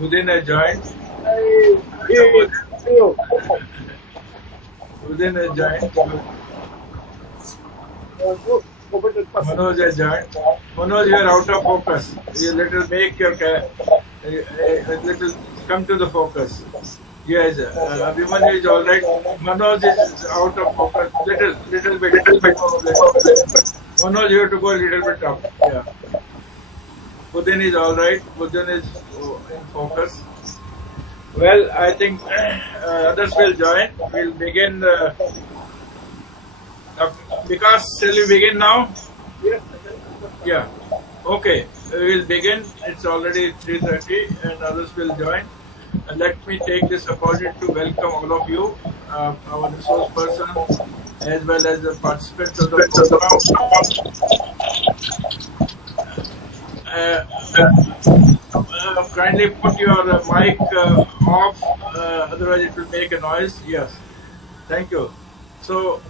within a joint. Within a joint. Manoj has joined. Manoj, you are out of focus. You little make your a little come to the focus. Yes, Abhimanyu is all right. Manoj is out of focus. Little bit. Manoj, you have to go a little bit up. Yeah. Budin is all right. Budin is in focus. Well, I think others will join. We'll begin. Because shall we begin now? Yeah. Okay. We will begin. It's already 3:30, and others will join. Let me take this opportunity to welcome all of you, our resource person, as well as the participants of the program. Kindly put your mic off, otherwise it will make a noise. Yes. Thank you. So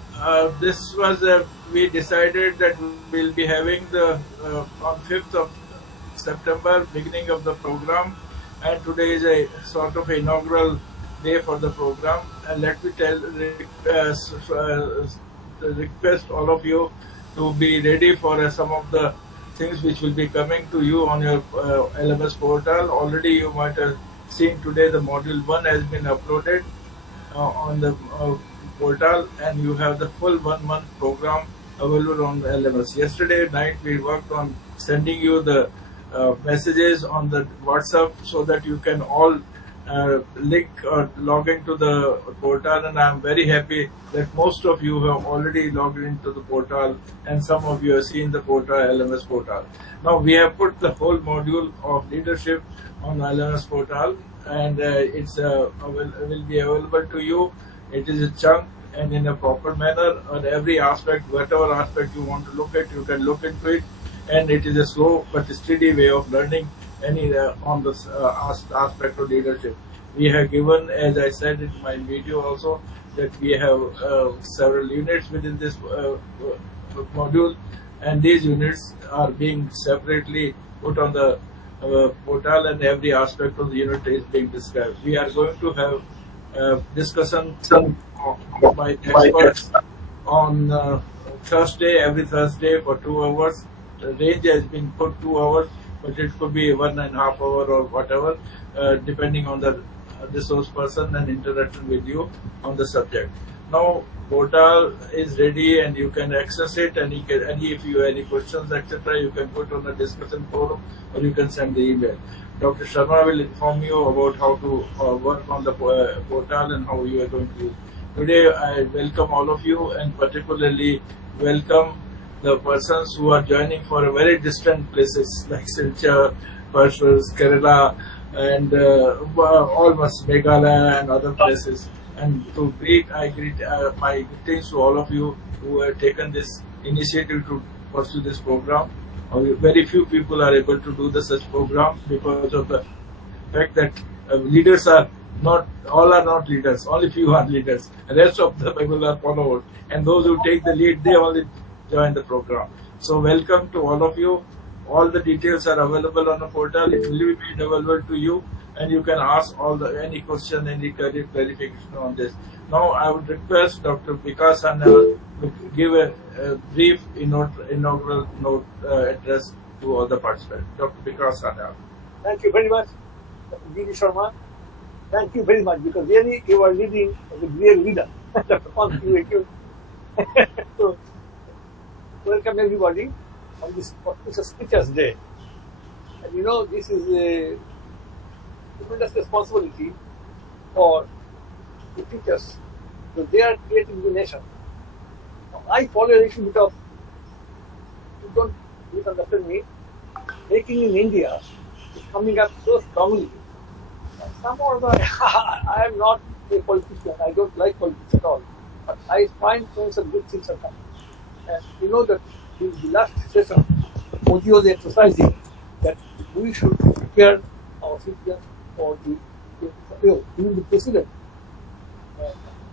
this was we decided that we'll be having the on 5th of September beginning of the program, and today is a sort of inaugural day for the program. And let me request all of you to be ready for some of the things which will be coming to you on your LMS portal. Already you might have seen today the module 1 has been uploaded on the portal, and you have the full 1 month program available on the LMS. Yesterday night we worked on sending you the messages on the WhatsApp so that you can all link or log into the portal, and I am very happy that most of you have already logged into the portal, and some of you have seen the portal, LMS portal. Now we have put the whole module of leadership on LMS portal, and it's will be available to you. It is a chunk and in a proper manner on every aspect, whatever aspect you want to look at, you can look into it, and it is a slow but steady way of learning any on this aspect of leadership. We have given, as I said in my video also, that we have several units within this module, and these units are being separately put on the portal, and every aspect of the unit is being described. We are going to have discussion by experts on Thursday, every Thursday for 2 hours. The range has been put 2 hours, but it could be 1.5 hours or whatever, depending on the resource person and interaction with you on the subject. Now portal is ready and you can access it, and if you have any questions etc., you can put on the discussion forum or you can send the email. Dr. Sharma will inform you about how to work on the portal and how you are going to use. Today I welcome all of you, and particularly welcome the persons who are joining for very distant places like Silchar, Pershers, Kerala, and almost Meghalaya and other places. And to greet, I greet my greetings to all of you who have taken this initiative to pursue this program. Very few people are able to do such program because of the fact that leaders are not leaders. Only few are leaders. The rest of the people are followers, and those who take the lead, they only join the program. So welcome to all of you. All the details are available on the portal. It will be made available to you, and you can ask any question, any clarification on this. Now I would request Dr. Vikas Sanyal to give a brief inaugural address to all the participants. Dr. Vikas Sanyal. Thank you very much, Dr. G. Sharma. Thank you very much, because really you are leading as a real leader. So, welcome everybody on this auspicious day. And you know, this is a tremendous responsibility for the teachers, because they are creating the nation. Now, I follow a little bit of, you don't understand me, making in India is coming up so strongly. Somehow I am not a politician, I don't like politics at all, but I find some good things are coming. And you know that in the last session, Modi was emphasizing that we should prepare our citizens for even the president,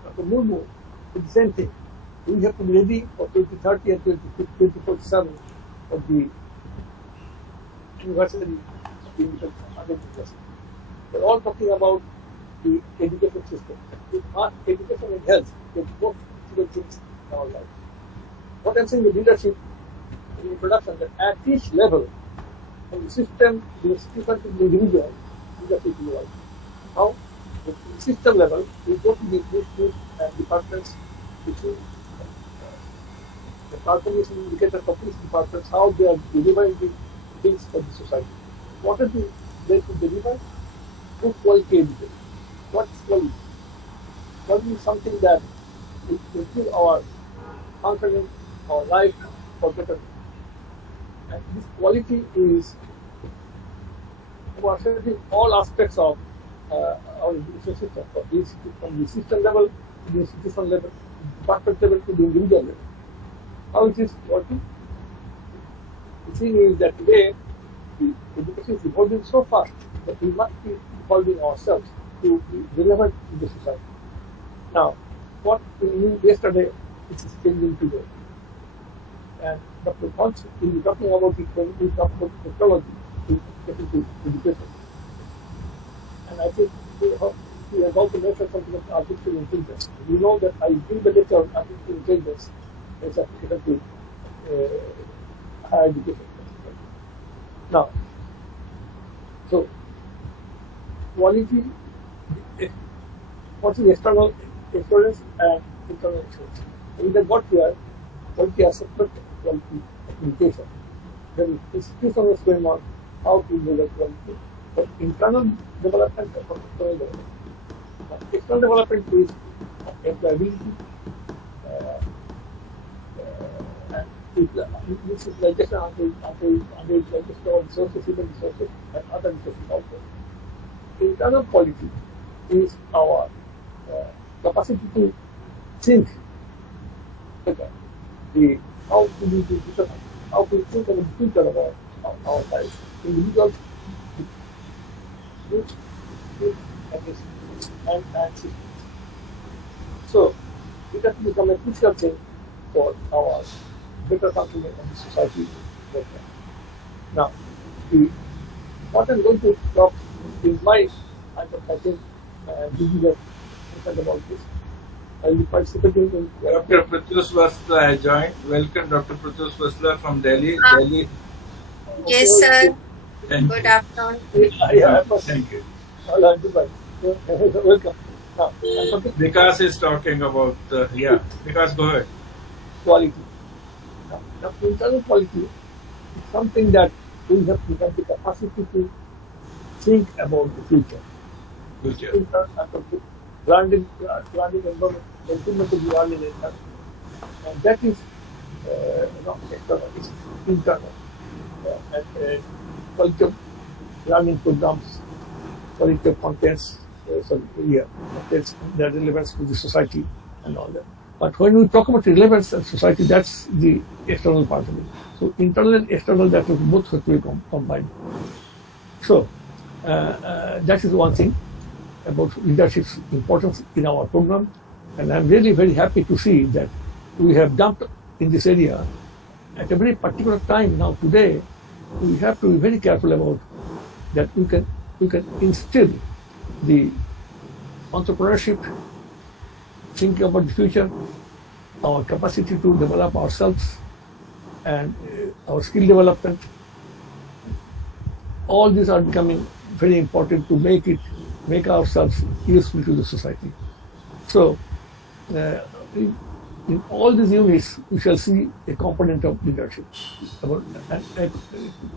Dr. Murmu, did the same thing. We have to be ready for 2030 and 2047 for the university, other university. We're all talking about the education system. Education and health, the most critical things in our life. What I'm saying with leadership in introduction, that at each level, from the system, the institution to the individual, leadership is involved. How? At the system level, we go to the institutes and departments, between the companies and indicators of these departments, how they are delivering the things for the society. What are they to deliver? Good quality education. What's quality? Quality is something that will improve our functioning, our life for better. And this quality is concentrating all aspects of our education system, from the system level to the institution level, department level to the individual level. How it is working? The thing is that today the education is evolving so fast that we must be evolving ourselves to be relevant in the society. Now, what we knew yesterday is changing today. And Dr. Ponce will be talking about it when we talk about technology in education. And I think he has also mentioned something about artificial intelligence. We know that I give the lecture on artificial intelligence as application to higher education. Now, so quality, what is external assurance and internal assurance? We have got here quality assessment, quality communication. Then institution is going on how to develop quality, but internal development and external development. External development is employability, this is like just underutilization of resources, human resources, and other resources also. Internal quality is our capacity to think better. How to do the future, how to think about the future of our lives. Individuals, and systems. So it has become a crucial thing for our better functioning of the society. Now, what I'm going to talk in my, I think, this is a concern about this. I will be participating in. Dr. Pratyush Vasla has joined. Welcome, Dr. Pratyush Vasla from Delhi. Delhi. Yes, sir. Thank Good you. afternoon. Thank you. Welcome. Now, I'm talking Vikas is talking about, Vikas, go ahead. quality. Now, internal quality is something that we have the capacity to think about the future. Future. Grounding environment, the improvement of the grounding environment. And that is not external, it's internal. And quality of learning programs, quality of contents, contents that relevance to the society and all that. But when we talk about relevance and society, that's the external part of it. So internal and external, that is both have to be combined. So that is one thing about leadership's importance in our program. And I'm really very happy to see that we have jumped in this area at a very particular time. Now today, we have to be very careful about that we can instill the entrepreneurship, thinking about the future, our capacity to develop ourselves, and our skill development. All these are becoming very important to make ourselves useful to the society. So, in all these units, we shall see a component of leadership. And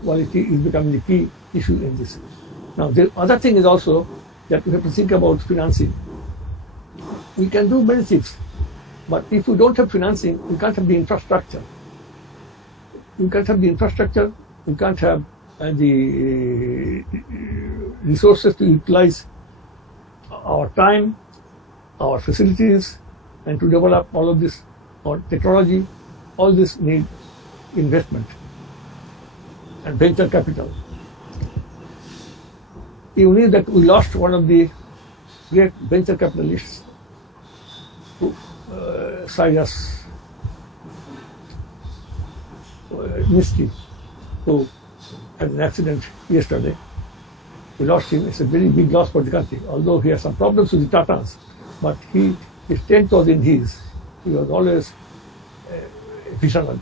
quality is becoming the key issue in this. Now, the other thing is also that we have to think about financing. We can do many things, but if we don't have financing, we can't have the infrastructure. We can't have the infrastructure, we can't have the resources to utilize our time, our facilities, and to develop all of this, or technology. All this need investment and venture capital. You knew that we lost one of the great venture capitalists, Cyrus Misty, who had an accident yesterday. We lost him. It's a very big loss for the country. Although he has some problems with the Tatars, but his strength was in his. He was always a fisherman.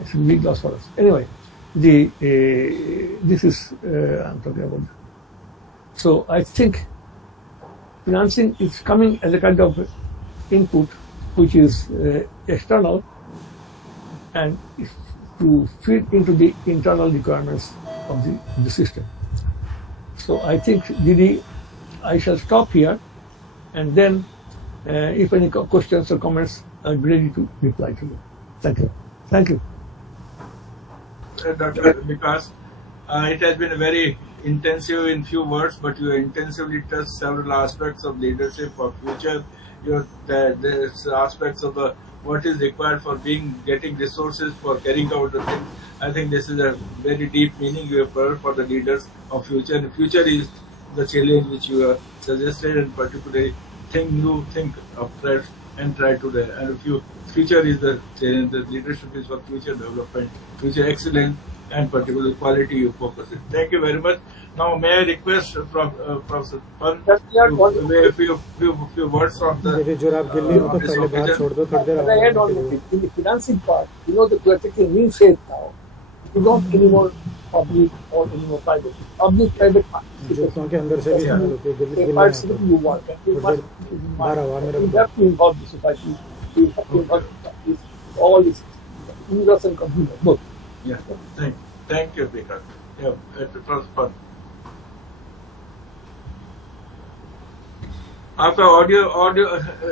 It's a big loss for us. Anyway, this is I'm talking about. So I think financing is coming as a kind of input which is external and to fit into the internal requirements of the system. So I think, Didi, I shall stop here, and then if any questions or comments, I'm ready to reply to them. Thank you. Thank you. Dr. Vikas, it has been very intensive in few words, but you intensively touched several aspects of leadership for future. There's aspects of what is required for getting resources for carrying out the thing. I think this is a very deep meaning you have heard for the leaders of future. And future is the challenge which you have suggested, and particularly think new, think afresh, and try to do. And future is the challenge. The leadership is for future development, future excellence, and particular quality you focus on. Thank you very much. Now, may I request from Professor Pan to say a few words from the this occasion. As I add on in the financing part, we are taking a new shape now. We don't anymore public or anymore private. Public-private partnership. Participate you want. You have to involve the society. You have to involve all these users and consumers, both. Yeah, thank you, Vikas. Yeah, it was fun. आपका audio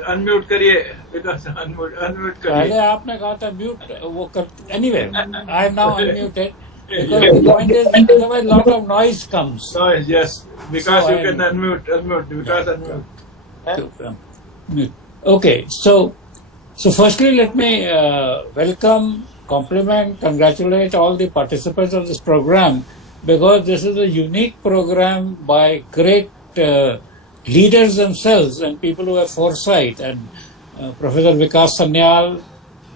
unmute करिए विकास unmute करिए पहले आपने कहा था mute वो कर anyway I am now unmuted because the point is otherwise a lot of noise comes. Noise, yes. Vikas, so you can unmute. Vikas, unmute. Okay, so firstly let me welcome, compliment, congratulate all the participants of this program, because this is a unique program by great leaders themselves and people who have foresight, and Professor Vikas Sanyal,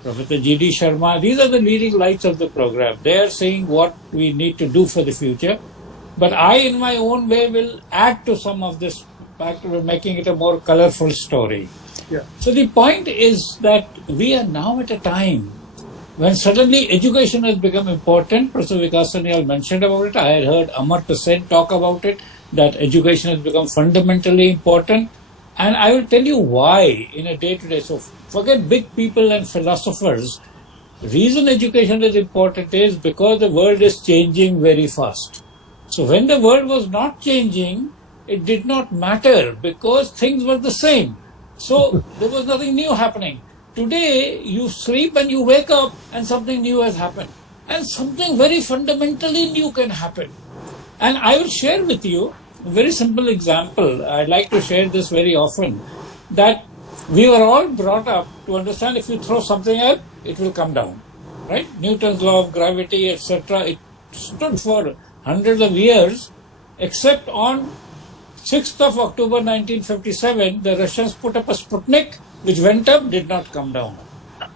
Professor G.D. Sharma, these are the leading lights of the program. They are saying what we need to do for the future, but I in my own way will add to some of this, making it a more colorful story. Yeah. So the point is that we are now at a time when suddenly education has become important. Professor Vikas Sanyal mentioned about it. I had heard Amar Prasen talk about it, that education has become fundamentally important. And I will tell you why in a day-to-day. So forget big people and philosophers. Reason education is important is because the world is changing very fast. So when the world was not changing, it did not matter because things were the same. So there was nothing new happening. Today, you sleep and you wake up and something new has happened. And something very fundamentally new can happen. And I will share with you a very simple example. I like to share this very often, that we were all brought up to understand if you throw something up, it will come down. Right? Newton's law of gravity, etc. It stood for hundreds of years, except on 6th of October 1957, the Russians put up a Sputnik, which went up, did not come down.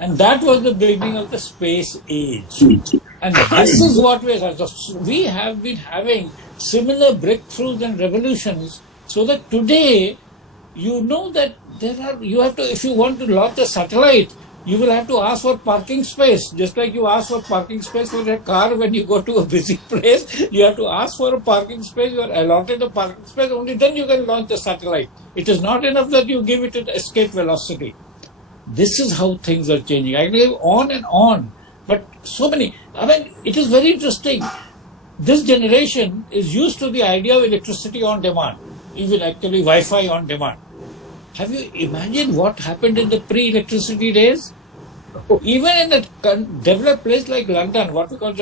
And that was the beginning of the space age. And this is what we have been having similar breakthroughs and revolutions, so that today, you know that you have to, if you want to launch a satellite, you will have to ask for parking space. Just like you ask for parking space for a car when you go to a busy place, you have to ask for a parking space. You are allotted a parking space, only then you can launch the satellite. It is not enough that you give it an escape velocity. This is how things are changing. I can go on and on, but so many. I mean, it is very interesting. This generation is used to the idea of electricity on demand, even actually Wi-Fi on demand. Have you imagined what happened in the pre-electricity days? Even in a developed place like London, what we call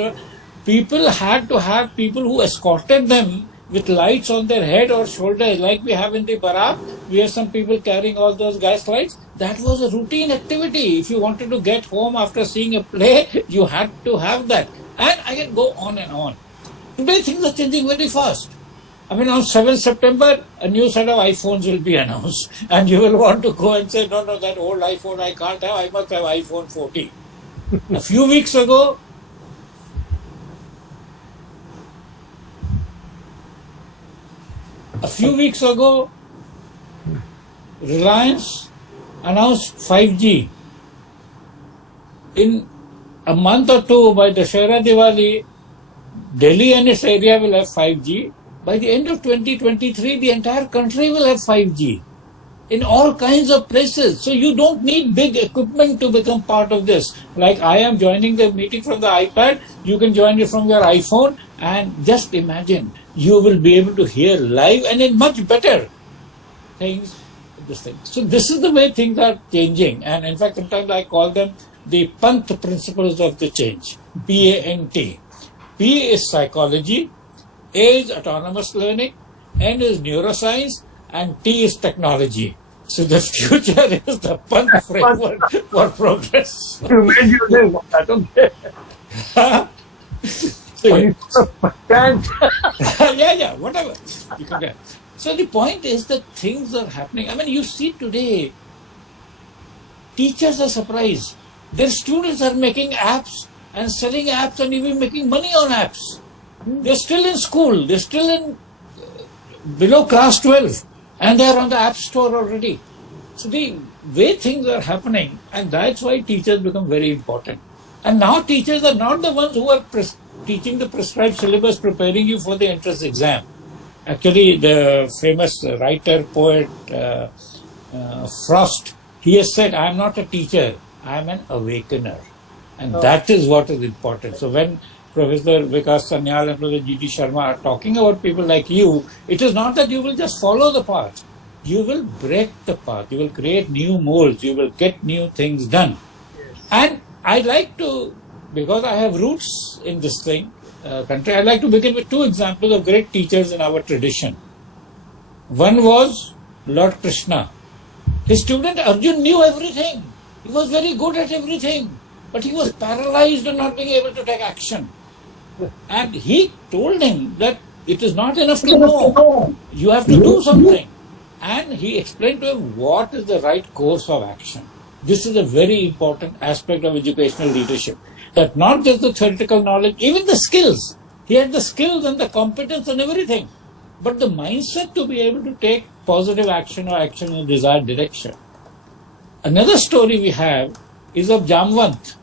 people had to have people who escorted them with lights on their head or shoulders, like we have in the Barat. We have some people carrying all those gas lights. That was a routine activity. If you wanted to get home after seeing a play, you had to have that. And I can go on and on. Today things are changing very fast. I mean, on 7th September, a new set of iPhones will be announced. And you will want to go and say, no, that old iPhone I can't have, I must have iPhone 14. A few weeks ago, A few weeks ago, Reliance announced 5G. In a month or two, by Dussehra Diwali, Delhi and its area will have 5G. By the end of 2023, the entire country will have 5G in all kinds of places. So you don't need big equipment to become part of this. Like I am joining the meeting from the iPad, you can join it from your iPhone, and just imagine, you will be able to hear live and in much better things. So this is the way things are changing, and in fact sometimes I call them the PANT principles of the change. PANT. P is psychology, A is autonomous learning, N is neuroscience, and T is technology. So the future is the PANT framework for progress. You made your name. I don't care. Yeah, whatever. You can get. So the point is that things are happening. I mean, you see today, teachers are surprised. Their students are making apps and selling apps and even making money on apps. They're still in school. They're still in below class 12. And they're on the app store already. So the way things are happening, and that's why teachers become very important. And now teachers are not the ones who are teaching the prescribed syllabus, preparing you for the entrance exam. Actually, the famous writer, poet Frost, he has said, I am not a teacher, I am an awakener. And that is what is important. So when Professor Vikas Sanyal and Professor G.T. Sharma are talking about people like you, it is not that you will just follow the path. You will break the path. You will create new molds. You will get new things done. Yes. And I like to, because I have roots in this country, I like to begin with two examples of great teachers in our tradition. One was Lord Krishna. His student Arjun knew everything. He was very good at everything. But he was paralyzed and not being able to take action. And he told him that it is not enough to know. You have to do something. And he explained to him what is the right course of action. This is a very important aspect of educational leadership. That not just the theoretical knowledge, even the skills. He had the skills and the competence and everything. But the mindset to be able to take positive action or action in the desired direction. Another story we have is of Jamwant.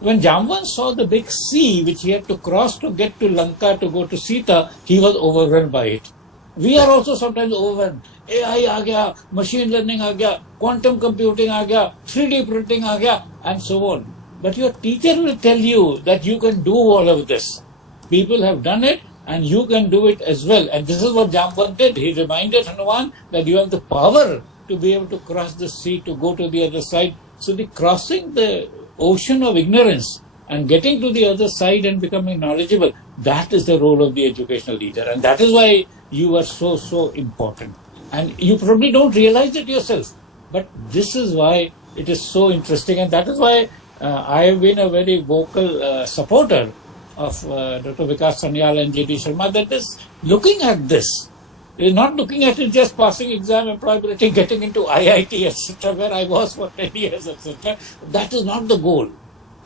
When Jamwant saw the big sea which he had to cross to get to Lanka to go to Sita, he was overwhelmed by it. We are also sometimes overwhelmed. AI aa gaya, machine learning aa gaya, quantum computing aa gaya, 3D printing aa gaya, and so on. But your teacher will tell you that you can do all of this. People have done it and you can do it as well. And this is what Jamwant did. He reminded Hanuman that you have the power to be able to cross the sea, to go to the other side. So the crossing the ocean of ignorance and getting to the other side and becoming knowledgeable, that is the role of the educational leader. And that is why you are so important. And you probably don't realize it yourself. But this is why it is so interesting. And that is why I have been a very vocal supporter of Dr. Vikas Sanyal and J.T. Sharma, that is looking at this. Not looking at it just passing exam, employability, getting into IIT, etc., where I was for 10 years, etc. That is not the goal.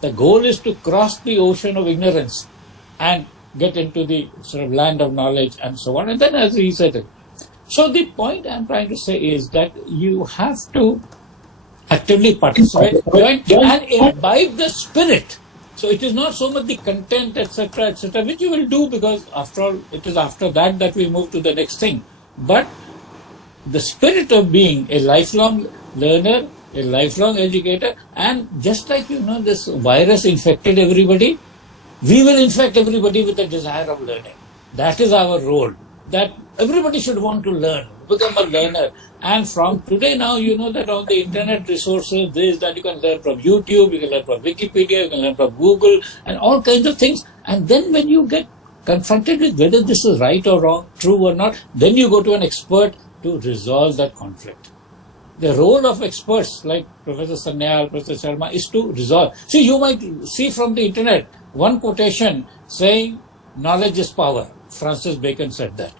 The goal is to cross the ocean of ignorance and get into the sort of land of knowledge and so on. And then as he said it. So the point I'm trying to say is that you have to actively participate, join, and imbibe the spirit. So it is not so much the content, etc., which you will do, because after all, it is after that we move to the next thing. But the spirit of being a lifelong learner, a lifelong educator, and just like, this virus infected everybody, we will infect everybody with the desire of learning. That is our role. That everybody should want to learn, become a learner. And from today now, you know that on the internet resources, that you can learn from YouTube, you can learn from Wikipedia, you can learn from Google, and all kinds of things. And then when you get confronted with whether this is right or wrong, true or not, then you go to an expert to resolve that conflict. The role of experts like Professor Sanyal, Professor Sharma is to resolve. See, you might see from the internet one quotation saying, knowledge is power. Francis Bacon said that.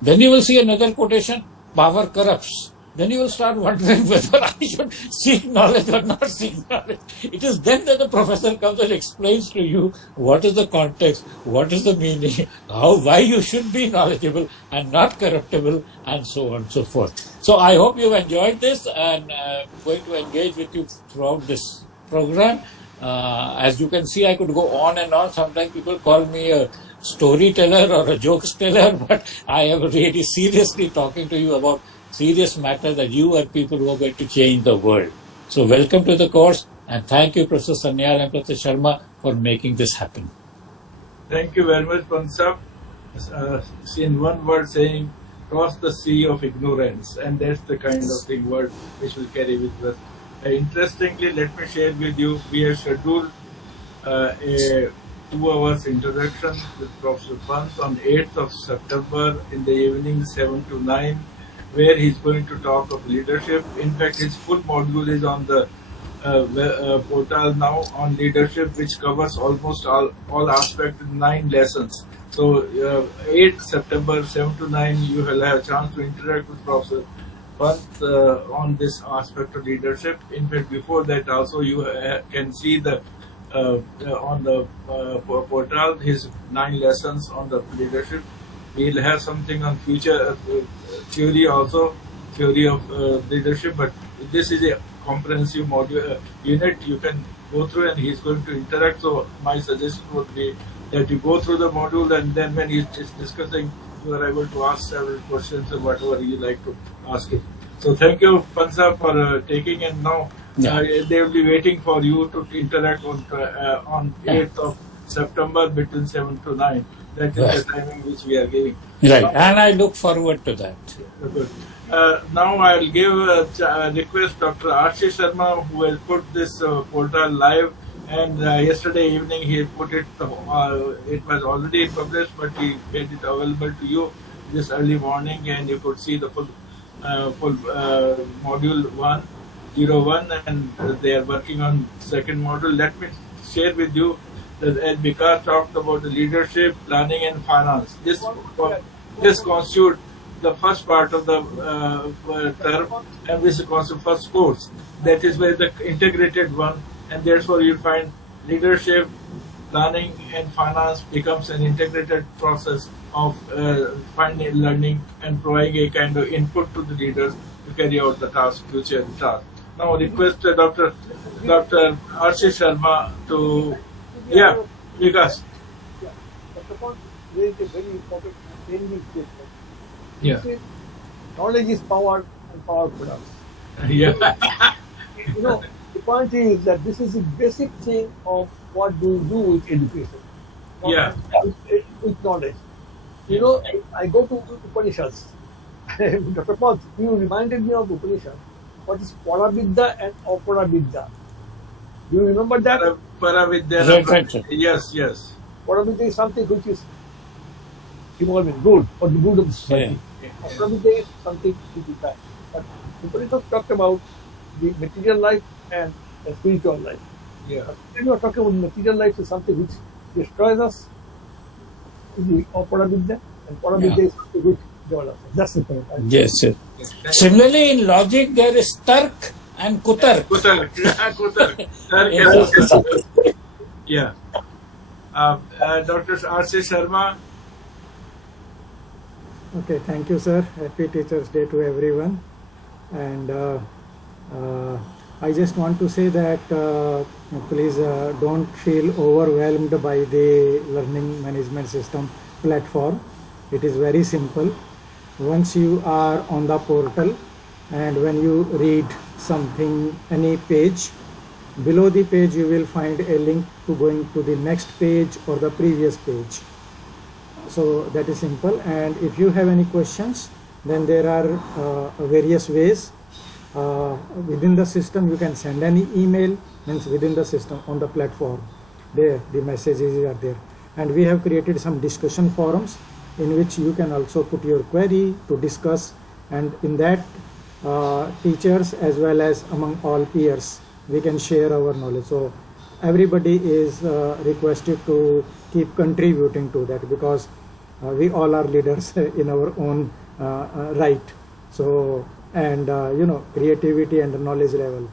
Then you will see another quotation, power corrupts. then you will start wondering whether I should seek knowledge or not seek knowledge. It is then that the professor comes and explains to you what is the context, what is the meaning, why you should be knowledgeable and not corruptible, and so on and so forth. So I hope you've enjoyed this, and going to engage with you throughout this program. As you can see, I could go on and on. Sometimes people call me a storyteller or a jokesteller, but I am really seriously talking to you about serious matters that you are people who are going to change the world. So welcome to the course, and thank you, Professor Sanyal and Professor Sharma, for making this happen. Thank you very much, Pansab. In one word saying, cross the sea of ignorance, and that's the kind of thing word which will carry with us. Interestingly, let me share with you, we have scheduled a 2 hours introduction with Professor Pant on 8th of September in the evening 7 to 9, where he's going to talk of leadership. In fact, his full module is on the portal now on leadership, which covers almost all aspects in 9 lessons. So 8th September 7 to 9, you will have a chance to interact with Professor Pant on this aspect of leadership. In fact, before that also you can see the on the portal his 9 lessons on the leadership. We'll have something on future theory also, theory of leadership, but this is a comprehensive module unit you can go through, and he's going to interact. So my suggestion would be that you go through the module, and then when he's discussing, you are able to ask several questions or whatever you like to ask him. So thank you, Pansa, for taking, and now they will be waiting for you to interact on 8th of September between 7 to 9. That is the timing which we are giving. Right, and I look forward to that. Good. Now I will give a request Dr. Archie Sharma, who has put this portal live, and yesterday evening he put it, it was already published, but he made it available to you this early morning, and you could see the full module 101, and they are working on second module. Let me share with you that as Vikas talked about the leadership, planning and finance, this constitutes the first part of the term, and this constitutes first course. That is where the integrated one, and therefore you find leadership, planning and finance becomes an integrated process of finding, learning and providing a kind of input to the leaders to carry out the task, future task. Now request Dr. R.C. Sharma to, Vikas. Yeah, Dr. Pant raised a very important changing statement. Yeah. Knowledge is power and power products. Yeah. You know, the point is that this is the basic thing of what do you do with education. Yeah. With knowledge. You know, I go to Upanishads. Dr. Pant, you reminded me of Upanishad. What is Paravidya and Aparavidya? Do you remember that? Paravidya. Yes. Paravidya is something which is evolving, good, for the good of the society. Aparavidya is something which is bad. But Upanishad talked about the material life and the spiritual life. Yeah. When you are talking about material life, is something which destroys us, the Aparavidya, and Paravidya is something which develops us. That's the point. Yes, sir. Similarly, in logic, there is Tark and Kutark. Kutark. Yeah. Dr. R.C. Sharma. Okay, thank you, sir. Happy Teachers' Day to everyone. And I just want to say that please don't feel overwhelmed by the learning management system platform. It is very simple. Once you are on the portal and when you read something, any page, below the page you will find a link to going to the next page or the previous page. So that is simple. And if you have any questions, then there are various ways. Within the system you can send any email, means within the system on the platform, there the messages are there. And we have created some discussion forums in which you can also put your query to discuss, and in that teachers as well as among all peers we can share our knowledge. So everybody is requested to keep contributing to that, because we all are leaders in our own right. So and creativity and knowledge level.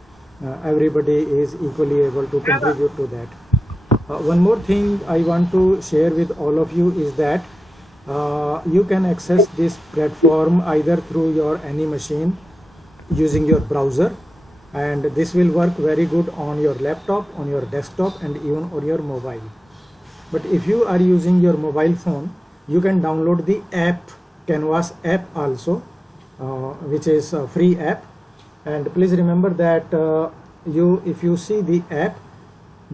Everybody is equally able to contribute to that. One more thing I want to share with all of you is that you can access this platform either through your any machine using your browser, and this will work very good on your laptop, on your desktop, and even on your mobile. But if you are using your mobile phone, you can download the app, Canvas app also, which is a free app. And please remember that if you see the app,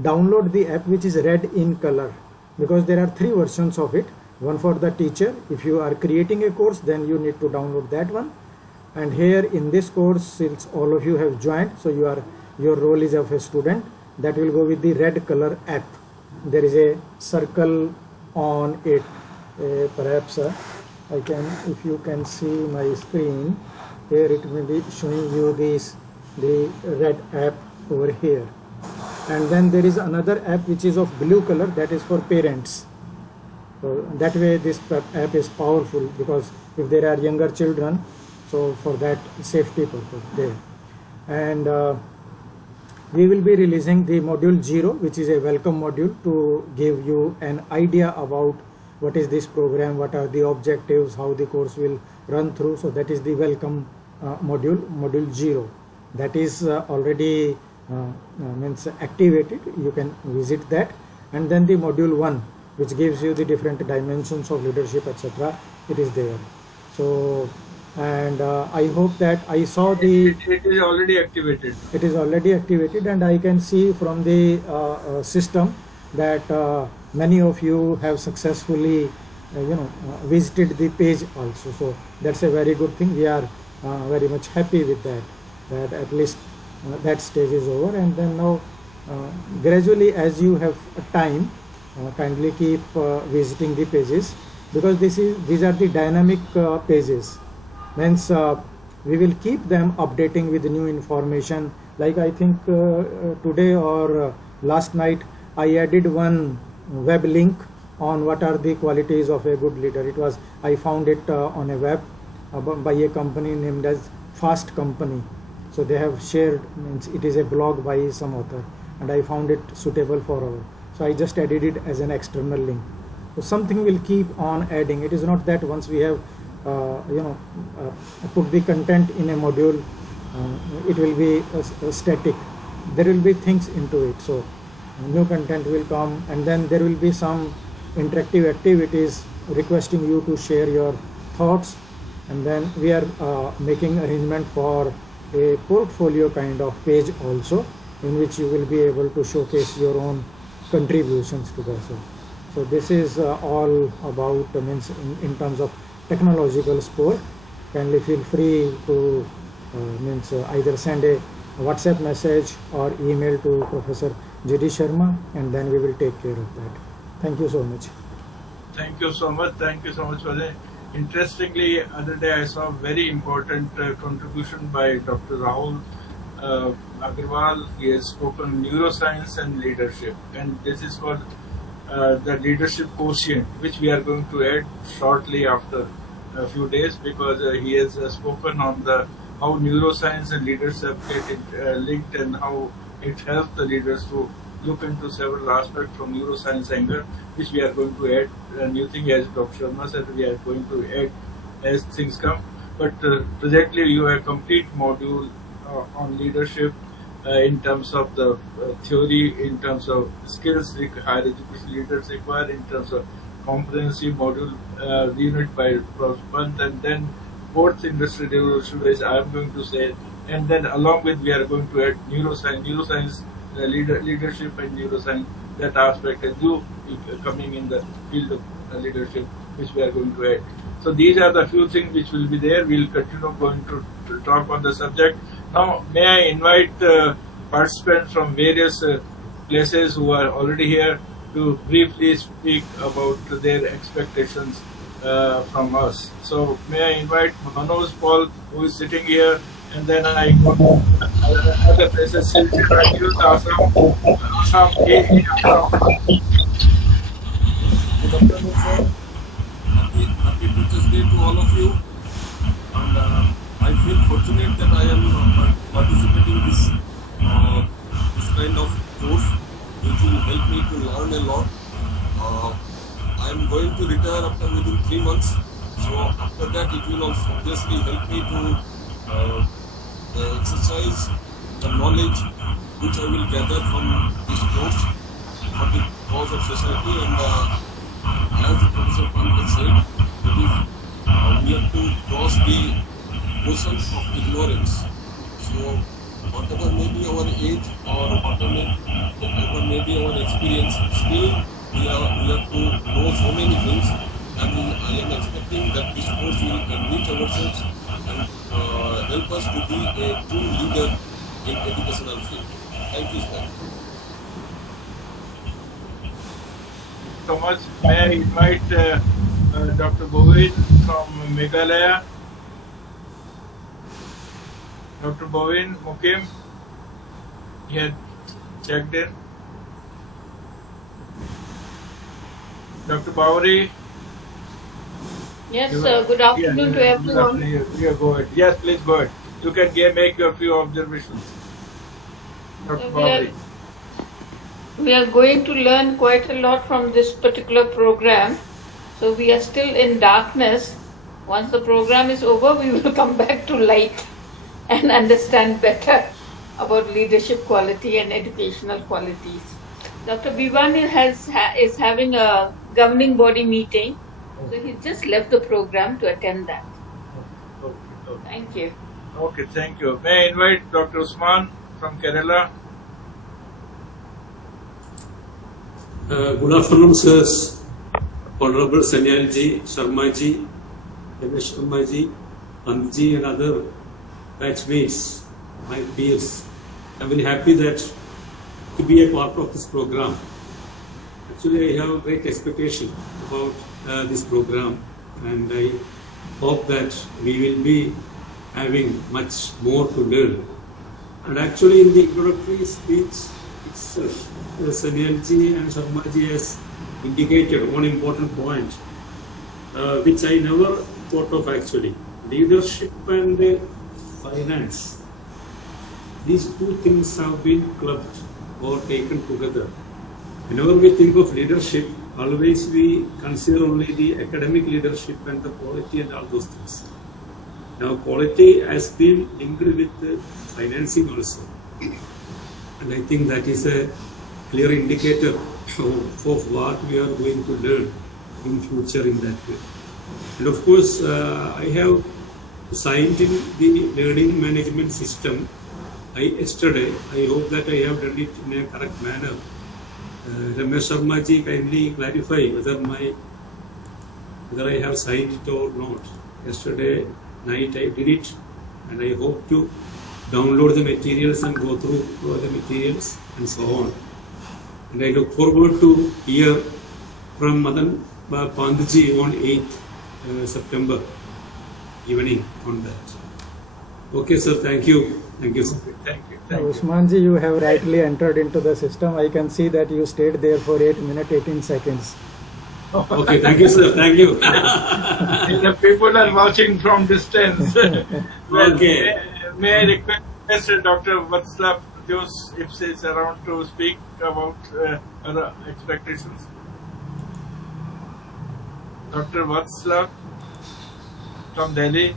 download the app which is red in color, because there are 3 versions of it. One for the teacher. If you are creating a course, then you need to download that one. And here in this course, since all of you have joined, so your role is of a student, that will go with the red color app. There is a circle on it. Perhaps I can, if you can see my screen, here it will be showing you the red app over here. And then there is another app which is of blue color, that is for parents. So that way this app is powerful, because if there are younger children, so for that safety purpose there. And we will be releasing the module 0, which is a welcome module, to give you an idea about what is this program, what are the objectives, how the course will run through. So that is the welcome module 0. That is already means activated. You can visit that. And then the module 1, which gives you the different dimensions of leadership, etc. It is there. So, and I hope that I saw the... It is already activated. It is already activated, and I can see from the system that many of you have successfully visited the page also. So that's a very good thing. We are very much happy with that at least that stage is over. And then now gradually, as you have time, kindly keep visiting the pages, because these are the dynamic pages. Means we will keep them updating with new information. Like I think today or last night I added one web link on what are the qualities of a good leader. I found it on a web by a company named as Fast Company. So they have shared, means it is a blog by some author, and I found it suitable for our. So I just added it as an external link. So something will keep on adding. It is not that once we have put the content in a module, it will be static. There will be things into it. So new content will come, and then there will be some interactive activities requesting you to share your thoughts. And then we are making arrangement for a portfolio kind of page also, in which you will be able to showcase your own contributions to that. So this is all about means in terms of technological support. Kindly feel free to either send a WhatsApp message or email to Professor J.D. Sharma, and then we will take care of that. Thank you so much. Thank you so much. Thank you so much for that. Interestingly, other day I saw a very important contribution by Dr. Rahul Agarwal. He has spoken neuroscience and leadership, and this is called the leadership quotient, which we are going to add shortly after a few days, because he has spoken on how neuroscience and leadership get linked, and how it helps the leaders to look into several aspects from neuroscience angle, which we are going to add. A new thing, as Dr. Sharma said, we are going to add as things come. But presently you have a complete module on leadership in terms of the theory, in terms of skills higher education leaders require, in terms of comprehensive module unit by month, and then fourth industry revolution, which I am going to say, and then along with we are going to add neuroscience, leadership and neuroscience, that aspect, and you coming in the field of leadership, which we are going to add. So these are the few things which will be there. We will continue going to talk on the subject. Now, may I invite participants from various places who are already here to briefly speak about their expectations from us. So may I invite Manoj Paul, who is sitting here, and then I go to other places, Assam. Good afternoon, sir. Happy Teachers Day to all of you. And I I feel fortunate that I am participating this kind of course, which will help me to learn a lot. I am going to retire after within 3 months, so after that it will also obviously help me to exercise the knowledge which I will gather from this course for the cause of society. And as Professor Pante said, it is, we have to cross the oceans of ignorance. So whatever may be our age or whatever may be our experience, still we have to know so many things, and I am expecting that this course will enrich ourselves and help us to be a true leader in educational field. Thank you, sir. So much. May I invite Dr. Bovin from Meghalaya? Dr. Bovin Mukim, he had checked in. Dr. Bowry? Yes, sir. Good afternoon to everyone. Yeah, go ahead. Yes, please go ahead. You can make your few observations. Dr. Bowry. We are going to learn quite a lot from this particular program. So we are still in darkness. Once the program is over, we will come back to light and understand better about leadership quality and educational qualities. Dr. Bivani is having a governing body meeting, so he just left the program to attend that. Okay. Thank you. Okay, thank you. May I invite Dr. Usman from Kerala? Good afternoon, sirs. Honorable Sanyalji, Sharmaji, Ramesh Sharmaji, Pandji, and other batchmates, my peers. I'm very happy that to be a part of this program. Actually, I have great expectation about this program, and I hope that we will be having much more to learn. And actually, in the introductory speech itself, Sanyalji and Sharmaji has indicated one important point, which I never thought of actually. Leadership and finance. These two things have been clubbed or taken together. Whenever we think of leadership, always we consider only the academic leadership and the quality and all those things. Now, quality has been linked with financing also. And I think that is a clear indicator of what we are going to learn in future in that way. And of course, I have signed in the learning management system yesterday. I hope that I have done it in a correct manner. Ramesh Sharmaji, kindly clarify whether I have signed it or not. Yesterday night I did it, and I hope to download the materials and go through the materials and so on. And I look forward to hear from Madan Pandji on 8th September evening on that. Okay, sir. Thank you. Thank you, sir. Thank you. Usmanji, you have rightly entered into the system. I can see that you stayed there for 8 minutes, 18 seconds. Okay, thank you, sir. Thank you. The people are watching from distance. Well, Okay. may I request Dr. Vatslav if she is around to speak about other expectations? Dr. Vatslav from Delhi.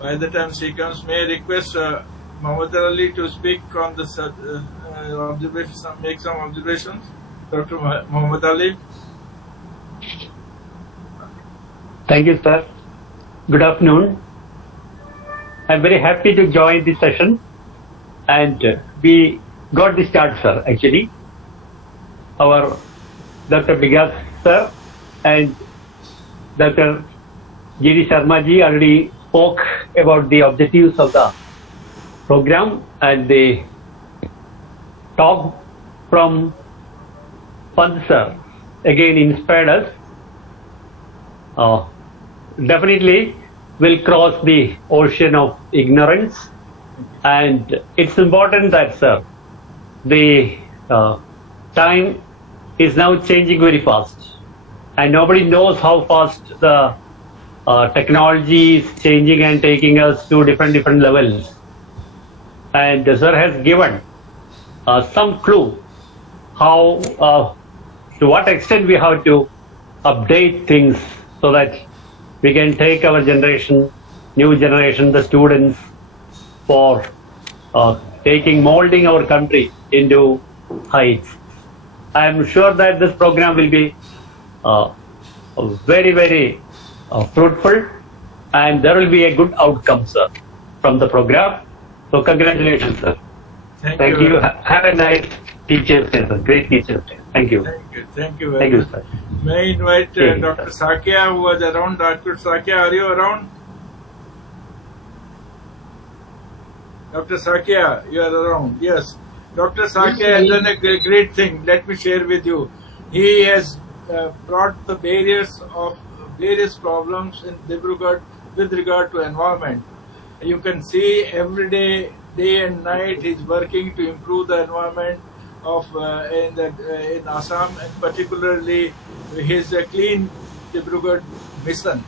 By the time she comes, may I request Mohammed Ali to speak on the observations, make some observations? Dr. Mohammed Ali. Thank you, sir. Good afternoon. I'm very happy to join this session, and we got this start, sir, actually. Our Dr. Bigas, sir, and Dr. G.D. Sharmaji already spoke about the objectives of the program, and the talk from Pant sir again inspired us. Definitely will cross the ocean of ignorance, and it's important that, sir, the time is now changing very fast, and nobody knows how fast the technology is changing and taking us to different levels. And sir has given some clue how, to what extent we have to update things so that we can take our generation, new generation, the students, for molding our country into heights. I am sure that this program will be very fruitful, and there will be a good outcome, sir, from the program. So congratulations, sir. Thank you. Have a nice Teacher's Day, sir. Great Teacher's Day. Thank you. Thank you very much. Sir. May I invite Thank you, Dr. Sakya, who was around. Dr. Sakya, are you around? Dr. Sakya, you are around. Yes. Dr. Sakya has done a great thing. Let me share with you. He has brought the barriers of various problems with regard to environment. You can see every day and night, he's working to improve the environment of in Assam, and particularly his Clean Dibrugarh mission,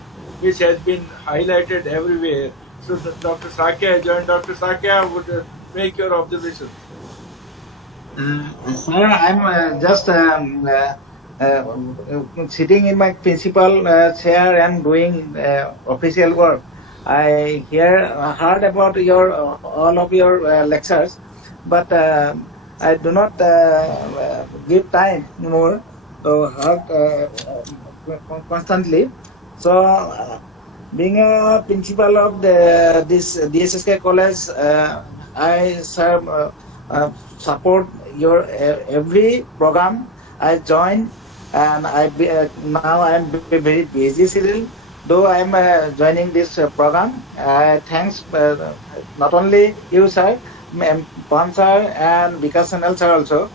which has been highlighted everywhere. So Dr. Sakya has joined. Dr. Sakya would make your observations. Sir, I'm just sitting in my principal chair and doing official work. I heard about all of your lectures, but I do not give time more to heard constantly. So, being a principal of this DSSK college, I support your every program I join, and now I am very busy schedule. Though I am joining this program, thanks not only you, sir, Pan sir and Vikas Sanal sir also.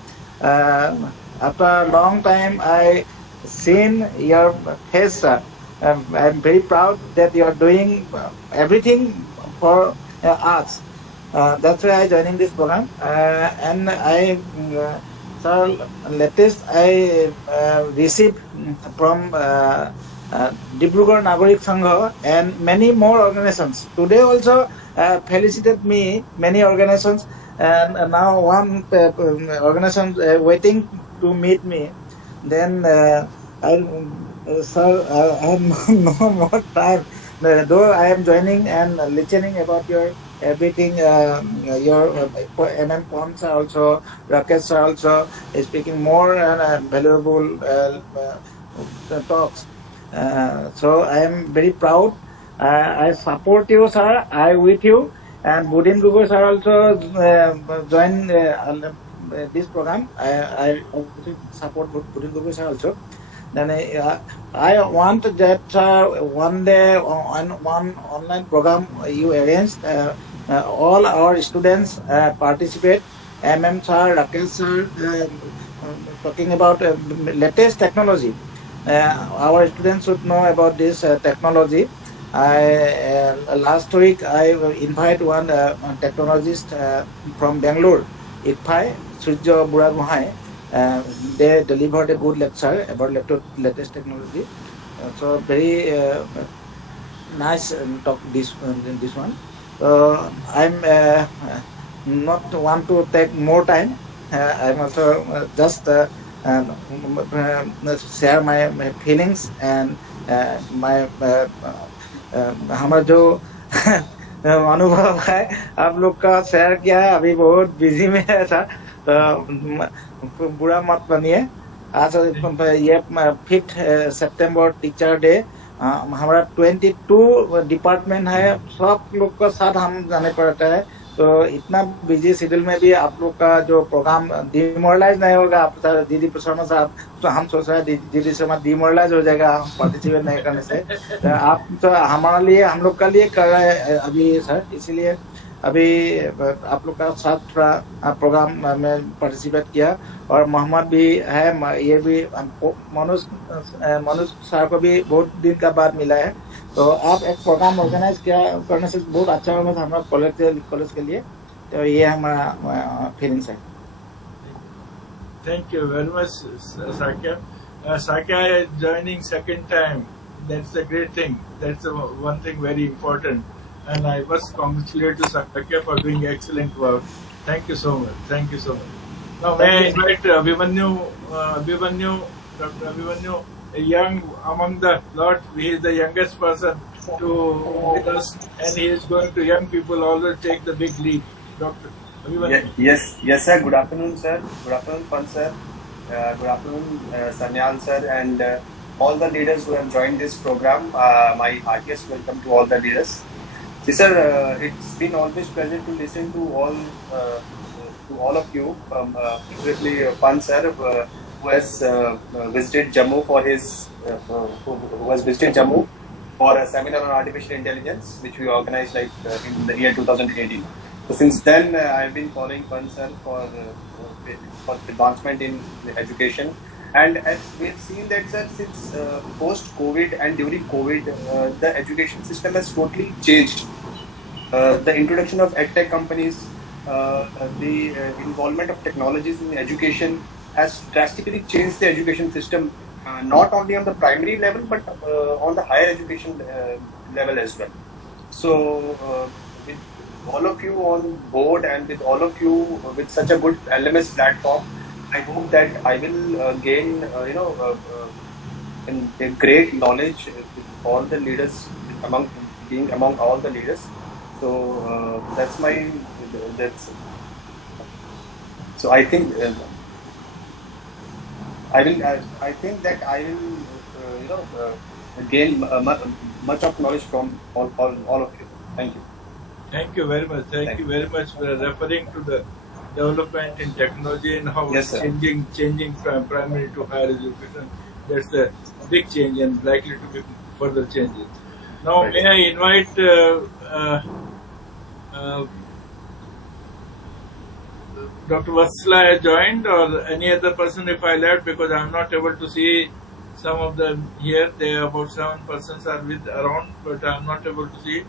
After a long time, I seen your face, sir. I'm very proud that you are doing everything for us. That's why I joining this program. And I, sir, latest I received from Dibrugarh Nagorik Sangha and many more organizations. Today also felicitate me, many organizations, and now one organization waiting to meet me. Then sir, I have no more time. Though I am joining and listening about your everything, your MM Pons are also, Rakesh are also speaking more and valuable talks. So I am very proud. I support you, sir. I with you, and Budin Gugos are also join this program. I support Budin Gugos also. Then I want that one day on one online program you arranged. All our students participate. MM sir, Rakesh sir, talking about latest technology. Our students should know about this technology. Last week I invite one technologist from Bangalore, IDELHE, Surya Buraguhai. They delivered a good lecture about latest technology. So very nice talk this one. I'm not want to take more time. I'm also just share my feelings and my हमारा जो अनुभव है आप लोग का share किया है. अभी बहुत बिजी में है था, तो बुरा मत बनिए. आज ये 5 सितंबर टीचर डे, हमारा 22 डिपार्टमेंट है, सब लोग का साथ हम जाने पड़ता है. तो इतना बिजी शेड्यूल में भी आप लोग का जो प्रोग्राम डिमोरलाइज नहीं होगा. आप दीदी शर्मा साहब, तो हम सोच रहे हैं दीदी शर्मा डिमोरलाइज हो जाएगा पार्टिसिपेट नहीं करने से. तो आप तो हमारे लिए, हम लोग का लिए कर रहे हैं अभी सर. इसीलिए अभी आप लोग का साथ थोड़ा प्रोग्राम में पार्टिसिपेट किया. और मोहम्मद भी है, ये भी मनोज सर को भी बहुत दिन का बाद मिला है. तो आप एक प्रोग्राम ऑर्गेनाइज किया करने से बहुत अच्छा होगा हमारा कॉलेज के लिए. तो ये हमारा फीलिंग्स है. Thank you very much, Sakya. Sakya is joining second time that's a great thing. That's one thing very important. And I must congratulate you, Sakya, for doing excellent work. Thank you so much. Thank you so much. Now, may I invite Abhimanyu, Dr. Abhimanyu, a young among the lot. He is the youngest person with us, and he is going to young people always take the big lead. Dr. Abhimanyu. Yes, sir. Good afternoon, sir. Good afternoon, Pan, sir. Good afternoon, Sanyal, sir, and all the leaders who have joined this program. My heartiest welcome to all the leaders. Yes, sir. It's been always pleasure to listen to all of you, particularly Pan, sir, who has visited Jammu for a seminar on artificial intelligence, which we organized in the year 2018. So since then, I've been following Pan, sir, for advancement in education, and as we've seen that, sir, since post-COVID and during COVID, the education system has totally changed. The introduction of edtech companies, the involvement of technologies in education has drastically changed the education system, not only on the primary level but on the higher education level as well. So with all of you on board and with all of you with such a good LMS platform, I hope that I will gain a great knowledge with all the leaders, among all the leaders. So so I think I think I will gain much of knowledge from all of you. Thank you. Thank you very much. Thank you very much for referring to the development in technology and how it's changing from primary to higher education. That's a big change and likely to be further changes. Now, may I invite Dr. Vatsala has joined, or any other person if I left, because I'm not able to see some of them here. There are about 7 persons are around, but I'm not able to see.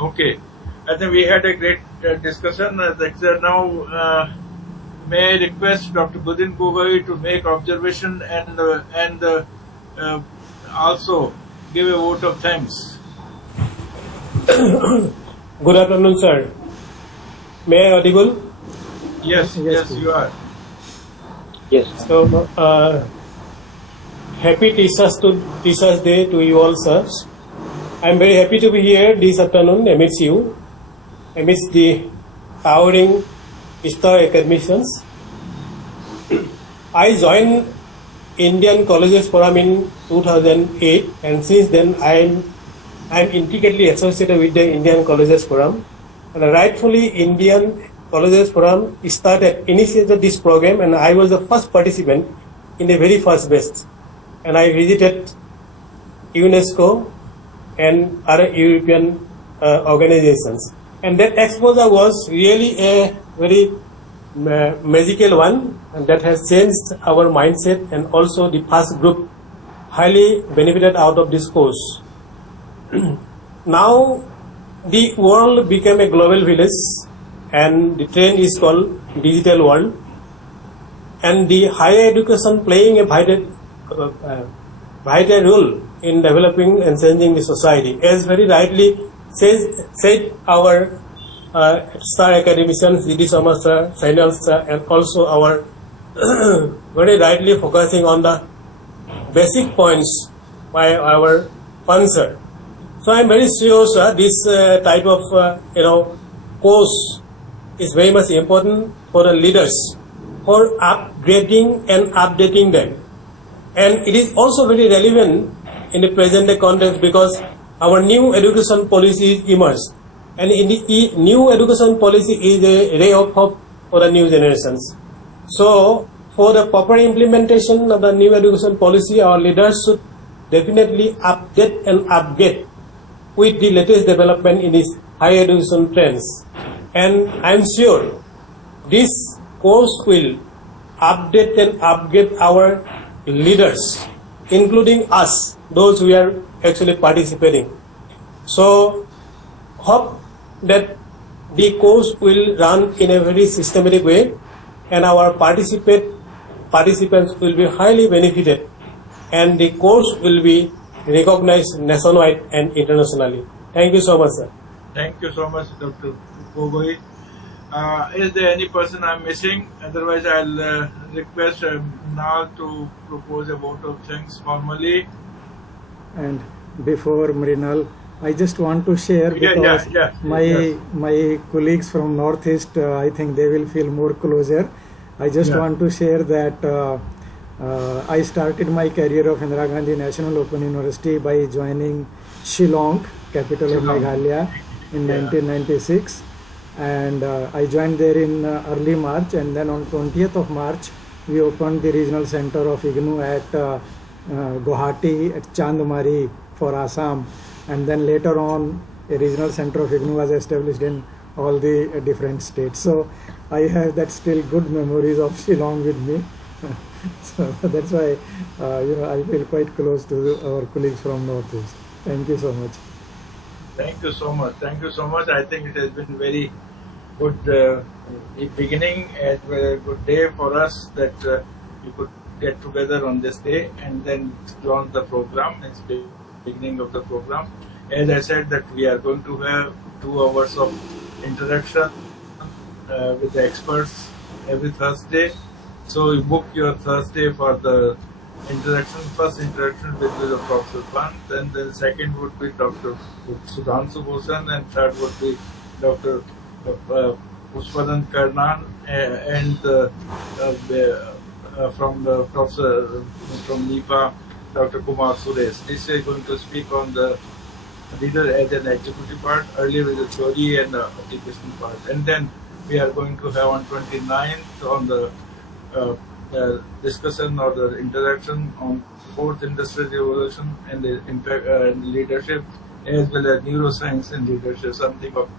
Okay, I think we had a great discussion. Now, may I request Dr. Budin Gogoi to make observation and also give a vote of thanks. Good afternoon, sir. May I audible? Yes, you are. Yes. So, happy Teachers Day to you all, sirs. I am very happy to be here this afternoon amidst you, amidst the towering star academicians. I joined Indian Colleges Forum in 2008, and since then I am intricately associated with the Indian Colleges Forum. And rightfully, Indian Colleges Forum initiated this program, and I was the first participant in the very first batch. And I visited UNESCO and other European organizations. And that exposure was really a very magical one, and that has changed our mindset, and also the first group highly benefited out of this course. Now the world became a global village, and the trend is called digital world, and the higher education playing a vital role in developing and changing the society. As very rightly said our star academicians, G.D. Sharma sir, Sainal sir, and also our very rightly focusing on the basic points by our Pan sir. So I am very sure, sir, this type of course is very much important for the leaders for upgrading and updating them, and it is also very relevant in the present day context because our new education policy emerged, and in the new education policy is a ray of hope for the new generations. So for the proper implementation of the new education policy, our leaders should definitely update and upgrade with the latest development in these higher education trends. And I am sure this course will update and upgrade our leaders, including us, those who are actually participating. So hope that the course will run in a very systematic way, and our participants will be highly benefited and the course will be recognized nationwide and internationally. Thank you so much, sir. Thank you so much, Dr. Gogoi. Is there any person I'm missing? Otherwise, I'll request Mrinal to propose a vote of thanks formally. And before Mrinal, I just want to share because my colleagues from Northeast, I think they will feel more closer. I just want to share that I started my career of Indira Gandhi National Open University by joining Shillong, capital of Meghalaya, in 1996. And I joined there in early March, and then on 20th of March, we opened the regional center of IGNU at Guwahati, at Chandmari for Assam. And then later on, a regional center of IGNU was established in all the different states. So I have that still good memories of Shillong with me. So that's why I feel quite close to our colleagues from Northeast. Thank you so much. Thank you so much. Thank you so much. I think it has been very good beginning and a good day for us that we could get together on this day and then launch the program. It's the beginning of the program. As I said, that we are going to have 2 hours of interaction with the experts every Thursday. So you book your Thursday for the interaction. First interaction will be the Dr. Pant, then the second would be Dr. Sudhanshu Bhushan, and third would be Dr. Pushpadan Karnan and from the professor from NIPA, Dr. Kumar Suresh. This is going to speak on the leader as an executive part, earlier with the theory and the application part. And then we are going to have on 29th on the discussion or the interaction on 4th Industrial Revolution and the impact and leadership, as well as neuroscience and leadership, something of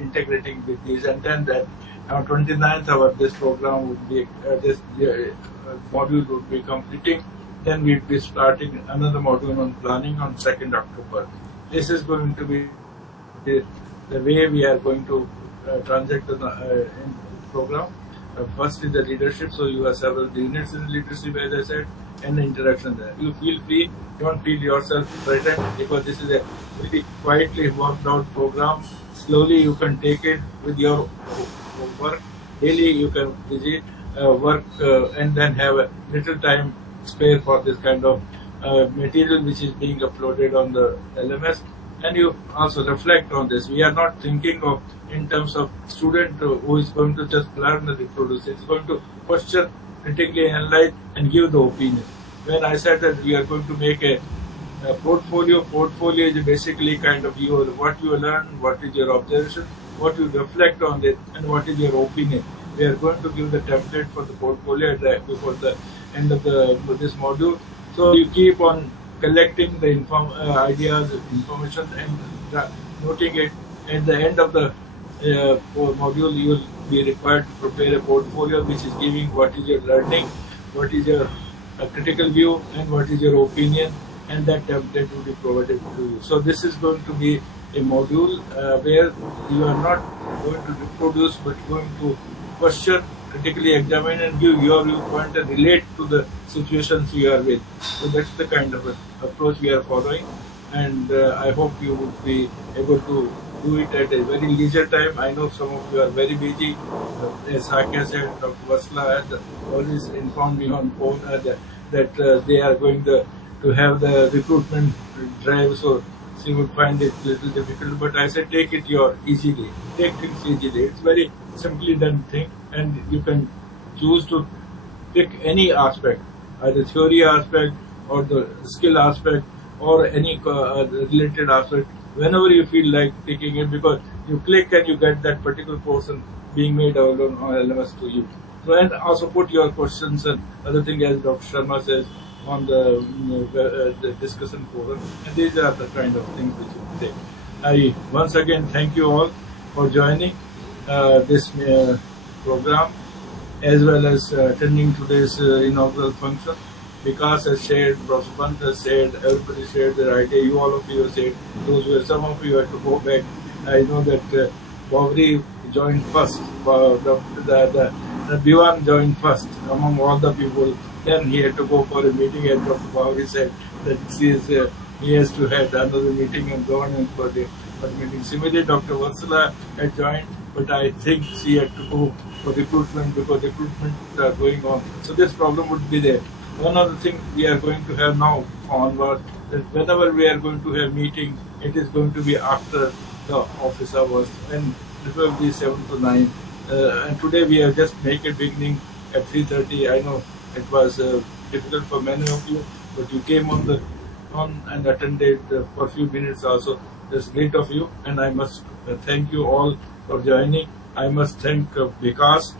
integrating with these. And then that on 29th this program would be, this module would be completing. Then we'd be starting another module on planning on 2nd October. This is going to be the way we are going to transact the program. First is the leadership, so you have several units in leadership, as I said, and the interaction there. You feel free, don't feel yourself threatened, because this is a very quietly worked out program. Slowly you can take it with your work. Daily you can visit, work, and then have a little time spare for this kind of material which is being uploaded on the LMS. And you also reflect on this. We are not thinking of in terms of student who is going to just learn and reproduce. It's going to question, critically analyze, and give the opinion. When I said that we are going to make a portfolio is basically kind of what you learn, what is your observation, what you reflect on it, and what is your opinion. We are going to give the template for the portfolio before the end of this module. So you keep on collecting the ideas, information, and noting it. At the end of the module, you will be required to prepare a portfolio which is giving what is your learning, what is your critical view, and what is your opinion, and that template will be provided to you. So this is going to be a module where you are not going to reproduce, but going to question, critically examine, and give your viewpoint and relate to the situations you are with. So that's the kind of approach we are following, and I hope you would be able to do it at a very leisure time. I know some of you are very busy. As Sakya said, Dr. Vasla has always informed me on phone that they are going to have the recruitment drive, so she would find it a little difficult. But I said, take it easily. Take things easily. It's very simply done thing, and you can choose to pick any aspect, either theory aspect or the skill aspect or any related aspect, whenever you feel like picking it, because you click and you get that particular portion being made available on LMS to you. So, and also put your questions and other thing, as Dr. Sharma says, on the discussion forum. And these are the kind of things which you take. I once again thank you all for joining this program, as well as attending today's inaugural function. Vikas has shared, Professor Pant has shared, everybody shared their idea. All of you have said, some of you had to go back. I know that Bhavri joined first, the Bhiwan joined first among all the people Then he had to go for a meeting, and Dr. Bhavri said that he has to have another meeting and go on for the meeting. Similarly, Dr. Vatsala had joined, but I think she had to go for recruitment because recruitment are going on. So this problem would be there. One other thing we are going to have now onward, that whenever we are going to have meeting, it is going to be after the office hours, and it will be 7 to 9. And today we have just make a beginning at 3:30. I know it was difficult for many of you, but you came on and attended for a few minutes also. That's great of you, and I must thank you all for joining. I must thank Vikas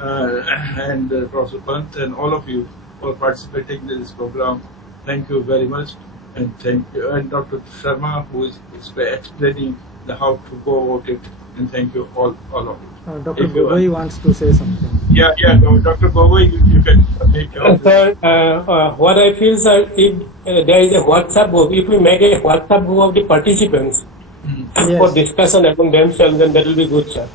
and Professor Pant and all of you for participating in this program. Thank you very much, and thank you, and Dr. Sharma, who is explaining how to go about it, and thank you all of you. Dr. Gogoi wants to say something. Yeah, Dr. Gogoi, you can make your Sir, what I feel, sir, if there is a WhatsApp group, if we make a WhatsApp group of the participants for discussion among themselves, then that will be good, sir.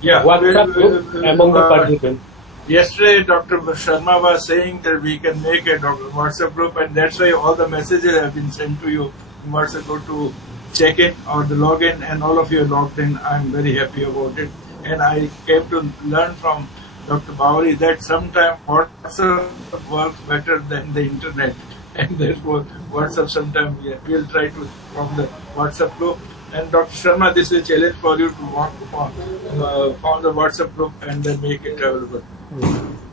Yeah, WhatsApp group among the participants. Yesterday, Dr. Sharma was saying that we can make a WhatsApp group, and that's why all the messages have been sent to you in WhatsApp group to check in or the login, and all of you logged in. I'm very happy about it. And I came to learn from Dr. Bhavri that sometimes WhatsApp works better than the internet, and therefore WhatsApp sometimes we'll try to from the WhatsApp group. And Dr. Sharma, this is a challenge for you to want to found the WhatsApp group and then make it available.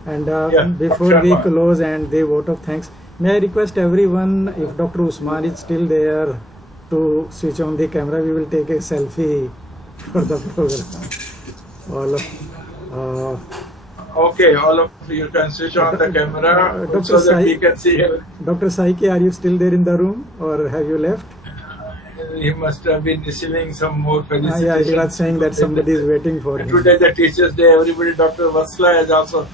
And before we close and the vote of thanks, may I request everyone, if Dr. Usman is still there, to switch on the camera. We will take a selfie for the program. Okay, all of you can switch on the camera so that we can see him. Dr. Saiki, are you still there in the room or have you left? He must have been receiving some more felicitations. Yeah, he was saying that somebody is waiting for him. Today the Teachers' Day, everybody, Dr. Vatsala has also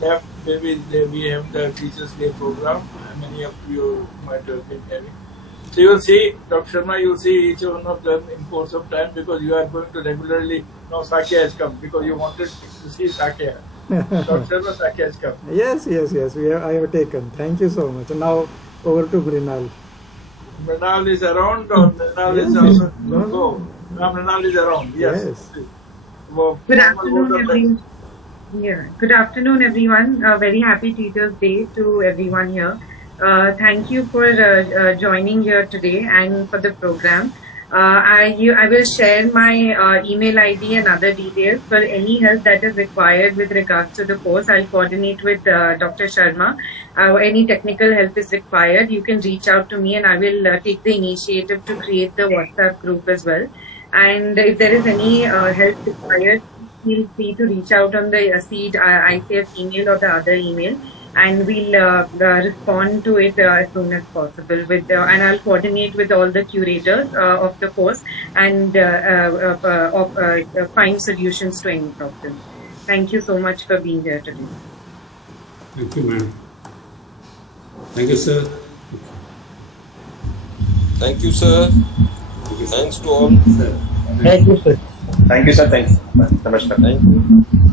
left. Maybe we have the Teachers' Day program. Many of you might have been having. So you will see, Dr. Sharma, you will see each one of them in course of time because you are going to regularly. Now Sakya has come because you wanted to see Sakya. Dr. Sharma, Sakya has come. Yes. I have taken. Thank you so much. And now over to Mrinal. Mrinal is around, or Mrinal is also go. No, Mrinal is around. Yes. Well, good afternoon, everyone. Yeah. Good afternoon, everyone. Very happy Teachers' Day to everyone here. Thank you for joining here today and for the program. I will share my email ID and other details. For any help that is required with regards to the course, I'll coordinate with Dr. Sharma. Any technical help is required, you can reach out to me and I will take the initiative to create the WhatsApp group as well. And if there is any help required, feel free to reach out on the SEED ICF email or the other email, and we'll respond to it as soon as possible. And I'll coordinate with all the curators of the course and find solutions to any problems. Thank you so much for being here today. Thank you, ma'am. Thank you, sir. Thank you, sir. Thanks to all. Thank you, sir. Thank you, sir. Thanks. Namaskar. Thank you.